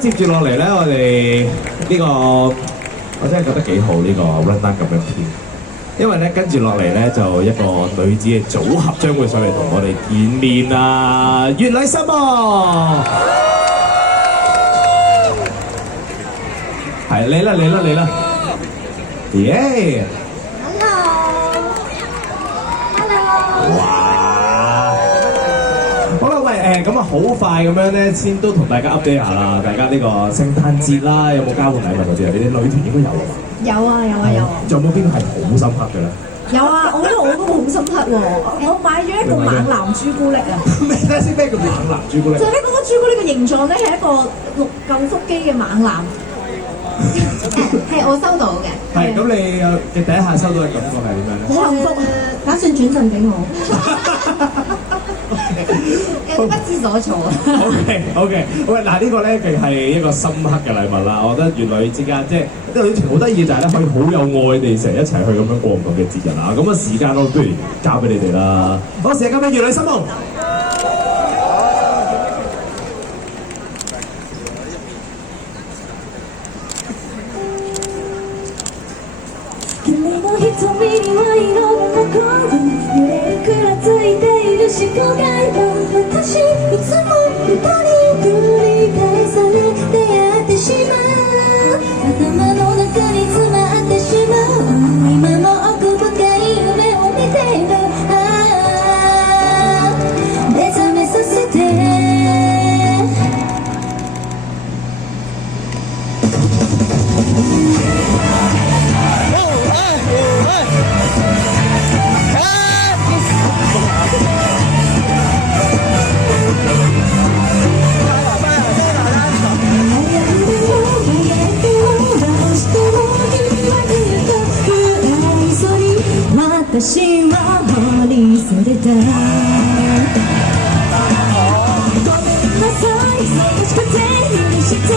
接住落嚟咧，我哋呢個我真係覺得幾好呢個 run down 咁樣片，因為咧跟住落嚟咧就一個女子嘅組合將會上嚟同我哋見面啊！越女心夢，係你啦你啦你啦，耶！ 咁啊，好快咁樣咧，先都同大家 update 下啦。大家呢個聖誕節啦，有冇交換禮物嗰啲啊？你哋女團應該有啊嘛？有啊有啊有啊！仲有冇邊個係好深刻嘅咧？有啊，我覺得我嗰個好深刻喎。我買咗一個猛男朱古力啊！咩先？咩叫猛男朱古力？就係咧，嗰個朱古力嘅形狀咧係一個6嚿腹肌嘅猛男。係我收到嘅。係咁，你嘅第一下收到嘅感覺係點樣咧？好幸福啊！打算轉贈俾我。不知所措啊 ！OK， 喂，嗱呢個咧佢係一個深刻嘅禮物啦。我覺得乙女之間即係啲女團好得意就係咧，可以好有愛地成日一齊去咁樣過唔同嘅節日啊。咁啊時間我不如交俾你哋啦。好，時間交俾乙女心夢。思考が私いつも一人繰り返され出会ってしまう頭の中に詰まってしまう今も奥深い夢を見ている目覚めさせて私は掘りされた浅い少し風にして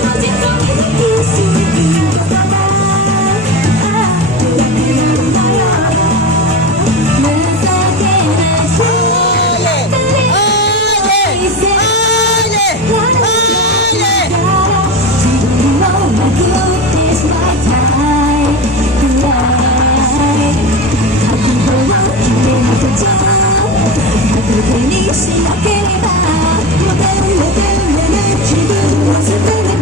文字と抱きすぎ言葉情けなし自分をなくってしまいたい手にしなければモテる自分を捨てて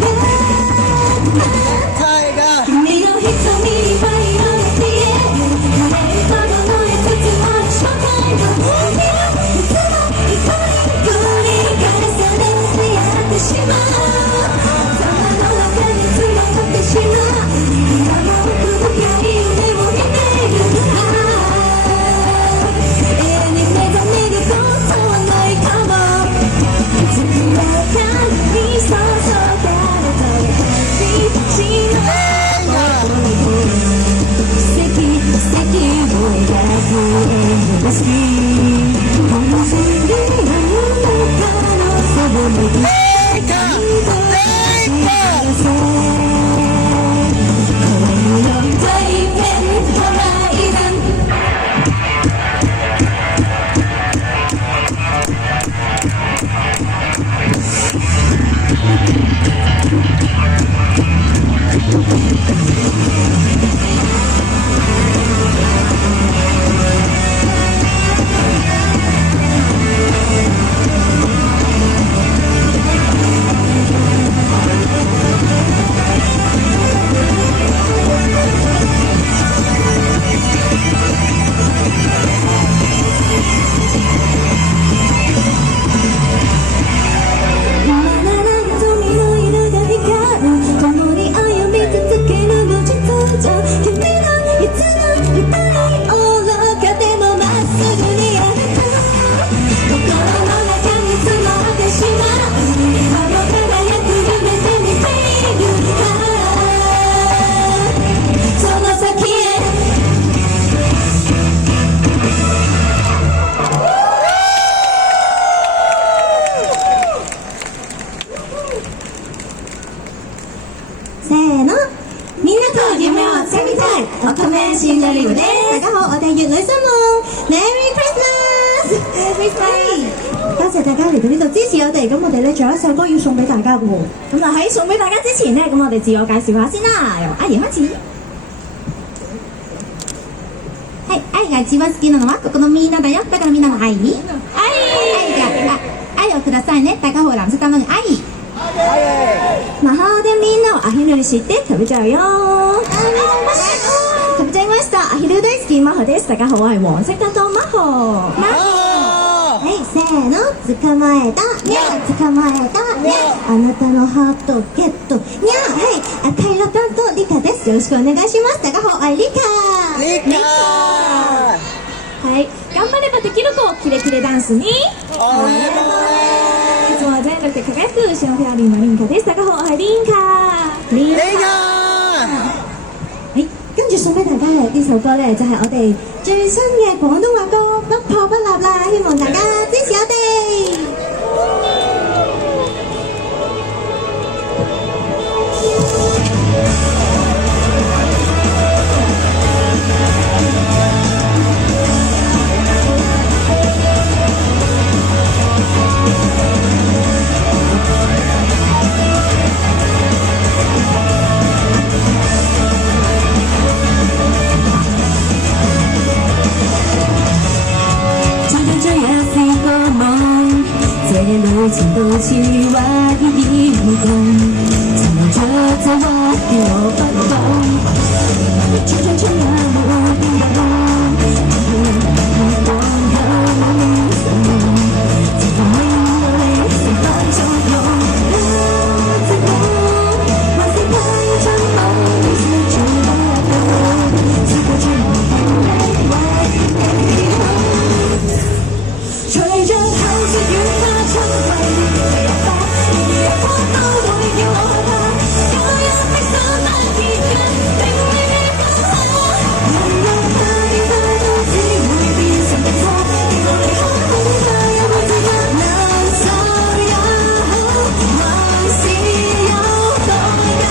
君の瞳にファイアが消える枯れるほどのいくつもの正体が君はいつも一人繰り返され出会ってしまう頭の中に詰まってしまう今も奥深い夢を見ている新嘅年大家好，我哋乙女心夢 ，Merry Christmas，Merry Christmas，多謝謝大家嚟到呢度支持我哋，咁我哋咧仲有一首歌要送俾大家嘅喎。咁啊喺送俾大家之前咧，咁我哋自我介紹下先啦，由阿怡開始。はい、愛が一番好きなのはここのみんなだよ。だからみんなの愛。愛をくださいね。大家好，藍色擔當嘅愛。魔法でみんなをアヒルにして食べちゃうよ。食べちゃいました。アヒル大好きマホです。大家好，我係黃色擔當マホ。はい、せーの、捕まえた、にゃー、捕まえた、にゃー、あなたのハートゲット、にゃー、はい、赤色担当リカです。よろしくお願いします。大家好，我係リカ。はい、頑張ればできる子キレキレダンスに。いつもは全力で輝くシオンフェアリーのリンカです。大家好，我係リンカ。係，跟住送俾大家嘅呢首歌咧，就係我哋最新嘅廣東話歌《不破不立》啦，希望大家支持我哋。路前到處話依依無窮，情人着就話叫我不放，衝衝衝也冇變得浪，往後夢想，自從命裏成班作夢，寂寞還是太蒼茫，你是最不懂，只顧將我放你為你好，隨着口舌軟化。春季的花，年月光都會叫我害怕，舊日的手拉結緊，並未放下。人若太快都只會變成更差，期待離開恐怕也會這樣難受也好，還是有代價。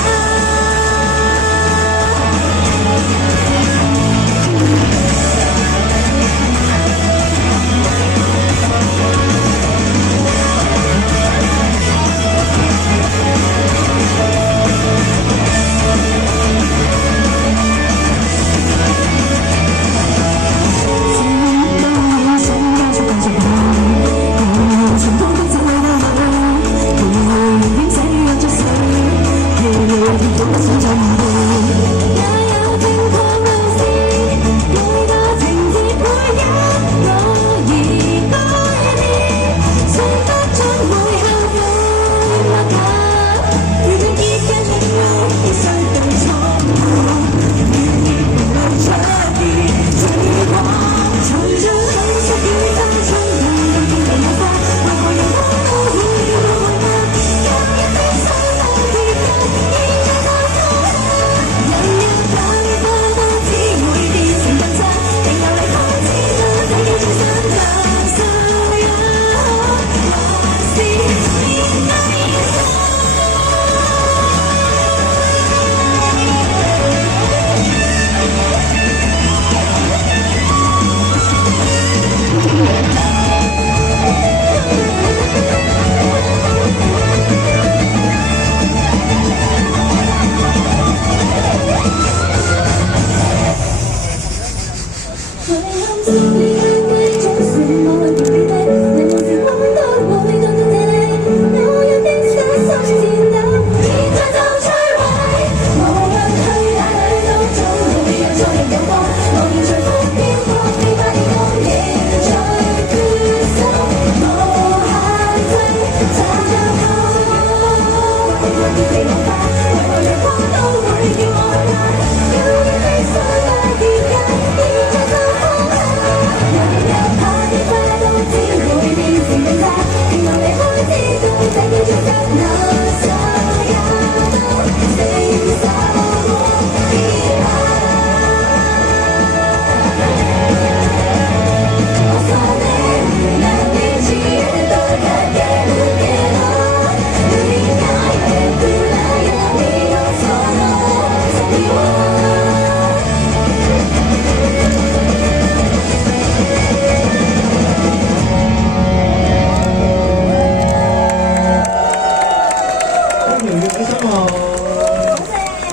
開心喎！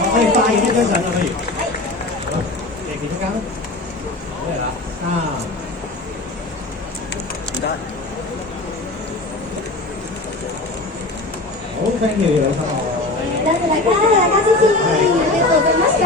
我哋快啲張相啦，不如。好，其中間。好嚟啦，好，thank you，有心喎。多謝大家，大家支持，ありがとうございました。